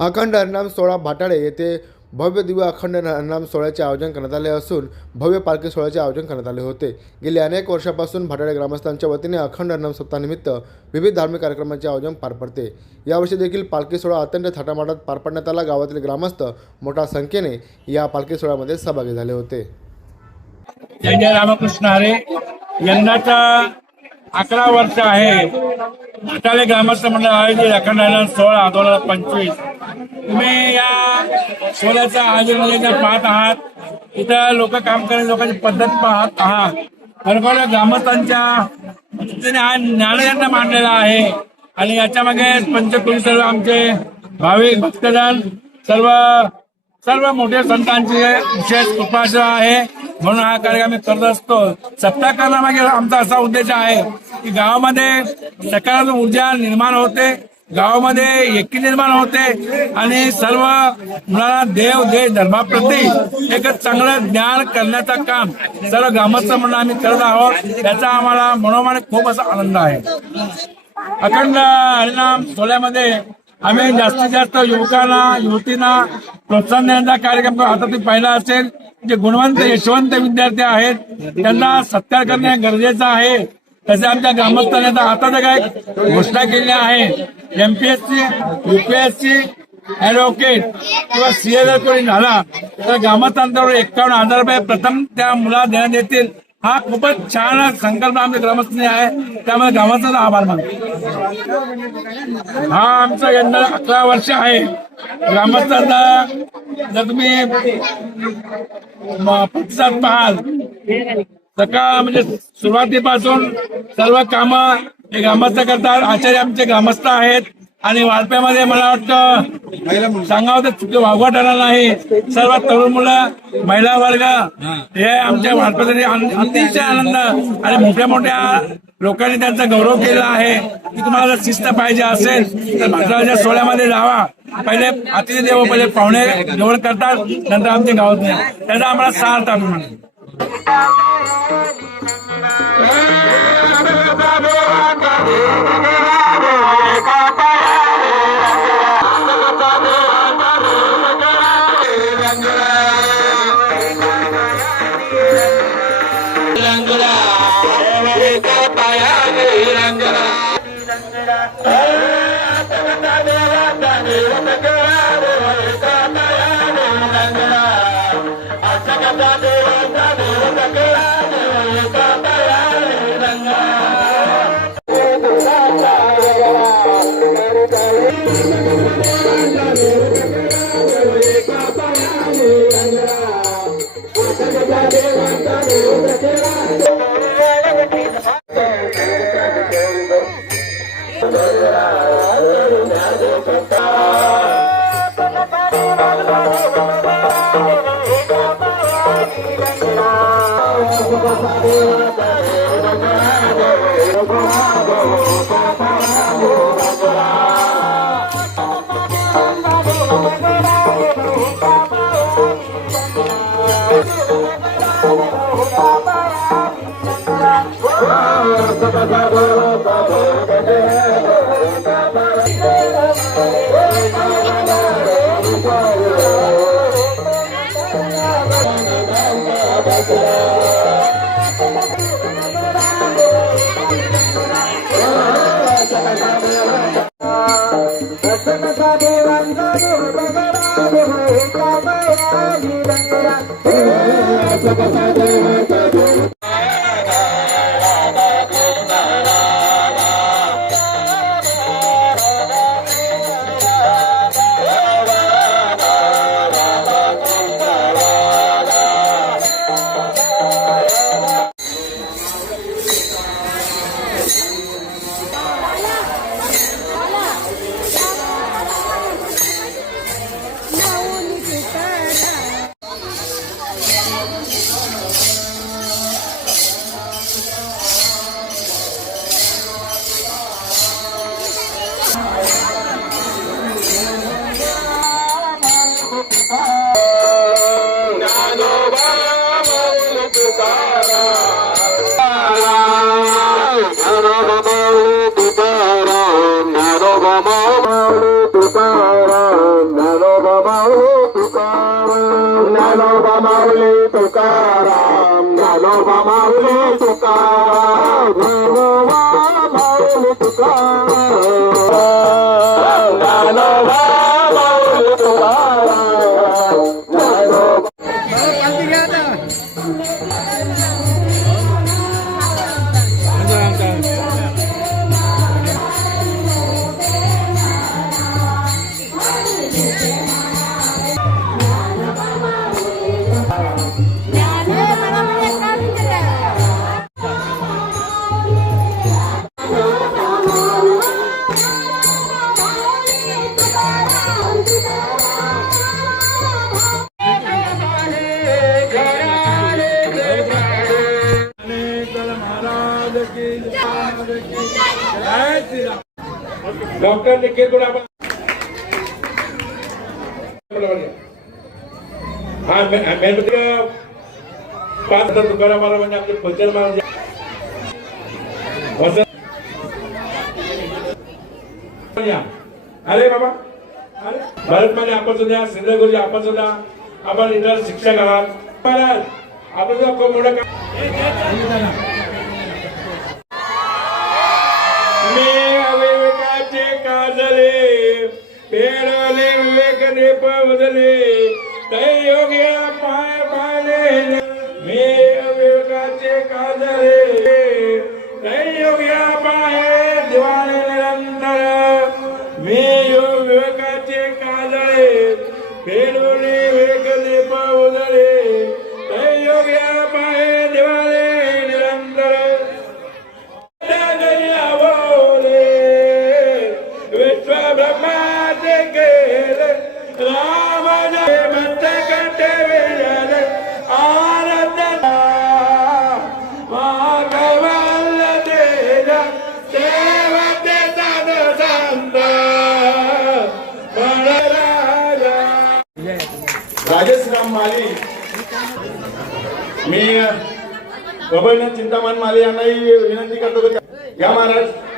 अखंड हरिनाम सोहळा भाटाळे येथे भव्य दिव्य अखंड हरिनाम सोहळ्याचे आयोजन करण्यात आले असून भव्य पालखी सोहळ्याचे आयोजन करण्यात आले होते। गेली अनेक वर्षापासून भाटाळे ग्रामस्थांच्या वतीने अखंड हरिनाम सप्ताहानिमित्त विविध धार्मिक कार्यक्रमांचे आयोजन पार पडते। यावर्षी देखील पालखी सोहळा अत्यंत थाटामाटात पार पाडण्यात आला। गावातील ग्रामस्थ मोठ्या संख्येने या पालखी सोहळ्यामध्ये सहभागी झाले होते। जय जय रामकृष्ण हरे। यंदाचा 11 वर्ष आहे भाटाळे ग्रामस्थ मंडळ आयोजित अखंड हरिनाम सोहळा 2025। तुम्ही या सोहळ्याचं आयोजन पाहत आहात। इथं लोक काम करण्याची लोकांची पद्धत पाहत आहात। खरोखर ग्रामस्थांच्या मदतीने हा ज्ञानयज्ञ मांडलेला आहे आणि याच्या मागे पंचकुली सर्व आमचे भाविक भक्तजन सर्व मोठ्या संतांची विशेष कृपा आहे, म्हणून हा कार्यक्रम करत असतो। सप्ताह करण्यामागे आमचा असा उद्देश आहे की गावामध्ये सकारात्मक ऊर्जा निर्माण होते, गावामध्ये एकी निर्माण होते आणि सर्व मुलांना देव देश धर्माप्रती एक चांगलं ज्ञान करण्याचं काम सर्व ग्रामस्थ म्हणून आम्ही करत आहोत। याचा आम्हाला मनोमन खूप असा आनंद आहे। अखंड हरिनाम सोहळ्यामध्ये आम्ही जास्तीत जास्त युवकांना युवतींना प्रोत्साहन देण्याचा कार्यक्रम आता तुम्ही पाहिला असेल। जे गुणवंत यशवंत विद्यार्थी आहेत त्यांना सत्कार करणे गरजेचं आहे। तसे आमच्या ग्रामस्थांनी आता काय घोषणा केली आहे, MPSC UPSC ऍडव्होकेट किंवा CA जर कोणी झाला तर ग्रामस्थांच्यावर 51,000 रुपये प्रथम त्या मुलाला देण्यात येतील। हा खूपच छान संकल्प आमच्या ग्रामस्थांनी आहे, त्यामुळे ग्रामस्थांचा आभार मानतो। हा आमचा यंदा 11 वर्ष आहे। ग्रामस्थांचा जर तुम्ही प्रतिसाद पाहाल सकाळ म्हणजे सुरुवातीपासून सर्व कामं हे ग्रामस्थ करतात। आचार्य आमचे ग्रामस्थ आहेत आणि वाळप्यामध्ये मला वाटतं सांगावं तर चुकी वागवा ठरणार नाही। सर्व तरुण मुलं महिला वर्ग हे आमच्या वाळप्यासाठी अतिशय आनंद आणि मोठ्या मोठ्या लोकांनी त्यांचा गौरव केला आहे की तुम्हाला जर शिस्त पाहिजे असेल तर भाटाळ्याच्या सोहळ्यामध्ये जावा। पहिले अतिथी देवो पहिले पाहुणे जेवण करतात, नंतर आमच्या गावात नाही, त्याचा आम्हाला सार्थ अभिमान आहे। तुका ज्ञानोबा माऊली तुका ज्ञानोबा माऊली तुका डॉक्टर निखिल गुड आपण हा मेणबत्ती पाच तुकाराम महाराज म्हणजे आपले फलचंद महाराज अरे बाबा भारत मध्ये आपण सुद्धा सिंधू गुरुजी आपण सुद्धा आपण इतर शिक्षक आहात महाराज आपण सुद्धा खूप मोठं विवेकाचे काजले पेरले विवेक दीप बदले तै योग्य पाय पाले मी विवेकाचे काजले तै योग्य पाय दिवाळे निरंतर मी विवेकाचे काजळे पेरले विवेक दीप बदले तै योग्य पाय दिवाळे निरंतर विश्व ब्रह्माचे केले राम मस्तक ठेविले आनंद कैवल्य तेज सेवते साध संत राजश्राम माली मी गभर्नर चिंतामण माली यांनाही विनंती करतो की या महाराज